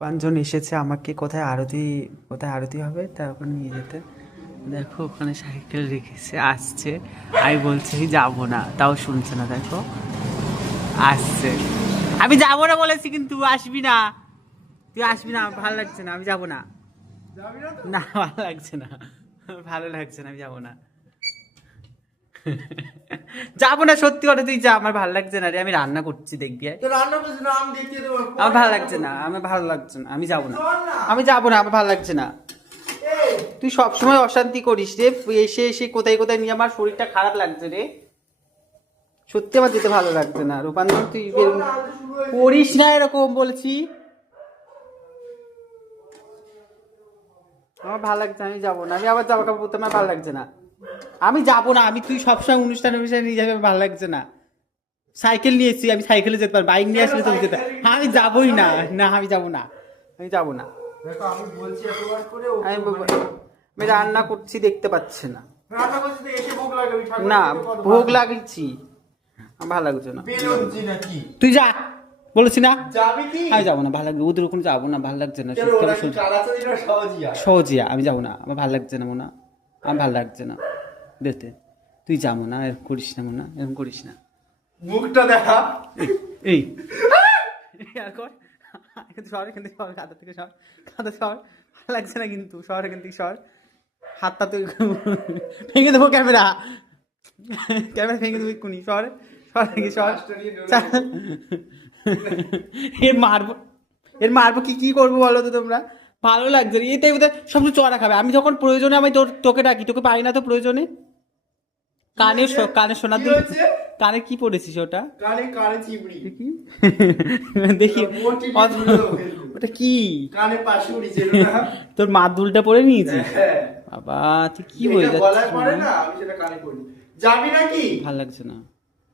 পাঁচজন এসেছে আমাকে কোথায় আরতি হবে তার ওখানে নিয়ে যেতে। দেখো ওখানে সাইকেল রেখেছে, আসছে। আমি বলছি যাবো না, তাও শুনছে না। দেখো আসছে, আমি যাবো না বলেছি কিন্তু আসবি না, তুই আসবি না, ভালো লাগছে না, আমি যাবো না। না ভালো লাগছে না, ভালো লাগছে না, আমি যাবো না। যাবো না, সত্যি কথা, তুই যা, আমার ভালো লাগছে না রে, আমি রান্না করছি দেখবি। তো রান্না করছিস না, আমি দেখিয়ে দেবো। আমার ভালো লাগছে না, আমার ভালো লাগছে না, আমি যাবো না, আমি যাবো না, আমার ভালো লাগছে না। এই, তুই সবসময় অশান্তি করিস রে, এসে এসে কোথায় কোথায় নিয়ে আমার শরীরটা খারাপ লাগছে রে, সত্যি আমার যেতে ভালো লাগছে না। রূপান্তর তুই চল না, আজ শুরু হয়েছে। করিস না এরকম বলছি, আমার ভালো লাগছে না, আমি যাবো না, আমি আবার জামা কাপড় পরতে আমার ভালো লাগছে না, আমি যাবো না। আমি তুই সবসময় অনুষ্ঠানে নিয়ে যাবে, আমার ভালো লাগছে না। সাইকেল নিয়ে এসেছি, আমি সাইকেলে যেতে পারবো, বাইক নিয়ে আসলে তো যেতে, আমি যাবোই না, না আমি যাবো না, আমি যাবো না। দেখো আমি বলছি এতবার করে ও আমি তো মানে- আমি রান্না করছি, দেখতে পাচ্ছে না। রান্না করছিস তো এসে ভোগ লাগাবি, ঠাকুর না দেখে কত ভোগ ভালো। লাগিয়েছি, আমার ভালো লাগছে না। বেলুনছি নাকি? তুই যা, বলেছি না, যাবি কি? আমি যাবো না, ভালো লাগবে, ওদের ওখানে যাবো না, ভালো লাগছে না, কেন, সত্যি ওরা আমার কি কালাচাঁদি না সহজিয়া? সহজিয়া, আমি যাবো না, আমার ভালো লাগছে না মোনা, আমার ভালো লাগছে না দেখতে। তুই যাবো না, এরকম করিস না মোনা, এরকম করিস না। মুখটা দেখা। এই আর কর, কিন্তু সর এখান থেকে, সর কাঁদা থেকে, সর কাঁদা, সর, ভালো লাগছে না কিন্তু, সর এখান থেকে, সর, হাতটা তুই ভেঙে দেবো, ক্যামেরা ক্যামেরা ভেঙে দেবো এক্ষুনি, সর সর থেকে, সর। এর মারবো, এর মারবো, কি করবো বলো তো তোমরা, ভালো লাগছে না, এটাই বোধহয় সবচেয়ে চড়া খাবে। আমি যখন প্রয়োজনে আমি তোকে ডাকি, তোকে পাই না তো প্রয়োজনে। কানে শোনার কি দিন, হয়েছে? কানে কি পড়েছিস ওটা কানে কানে চিবড়ি। দেখি, দেখি মোটি দিয়ে ধুয়ে দেবো কিন্তু। ওটা কি, কানে পাশুড়ি ছিল না? তোর মাদুলটা পরে নিয়েছিস? হ্যাঁ। বাবা তুই কি হয়ে এটা গলায় পড়ে যাচ্ছে, না, আমি সেটা কানে পড়ি। যাবি নাকি? ভালো লাগছে না,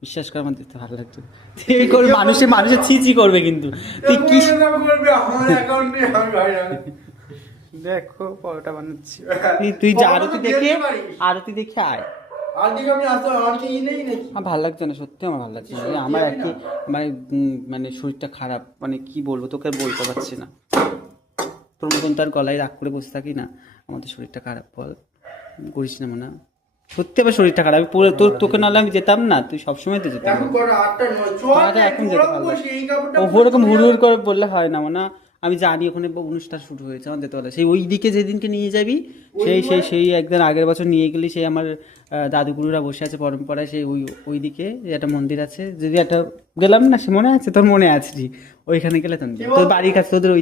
বিশ্বাস কর আমার দেখতে ভালো লাগছে না। তুই এই করবি, মানুষের ছিচি করবে কিন্তু, তুই কি করবে আমার অ্যাকাউন্টে, আমি ভাই না। দেখো পরোটা বানাচ্ছি, তুই যা, পরোটা আরতি তো দেখে, খেতে পারিস। আরতি দেখে আয়। আর দিকে আমি আসতে, আর কি নেই নাকি? আমার ভালো লাগছে না, সত্যি আমার ভালো লাগছে না, আমার একই মানে মানে শরীরটা খারাপ, মানে কি বলবো তোকে, আর বলতে পারছি না। তোর মতন তার গলায় রাগ করে বসে থাকি না, আমাদের শরীরটা খারাপ, বল করিস না মনে, সত্যি আমার শরীরটা খারাপ, আমি পুরো তোকে নাহলে আমি যেতাম না, তুই সবসময় তো যেতাম। এখন কটা 8টা 9, চল আরে না, এখন একটু যেতে ওরকম পারবো, বসি, এই কাপড়টা ও পরে ওরকম চলে হুড় যাবো। করে বললে হয় না মানে, আমি জানি ওখানে অনুষ্ঠান শুরু হয়েছে, আমার যেতে পারলে সেই ওই দিকে যেদিনকে নিয়ে যাবি, সেই একদিন আগের বছর নিয়ে গেলি, সেই আমার দাদুগুরুরা বসে আছে পরম্পরায়, সেই ওই দিকে যে একটা মন্দির আছে, যদি একটা গেলাম না, সে মনে আছে তোর, মনে আছে জি, ওইখানে গেলে তো তোর বাড়ির কাছে তোদের ওই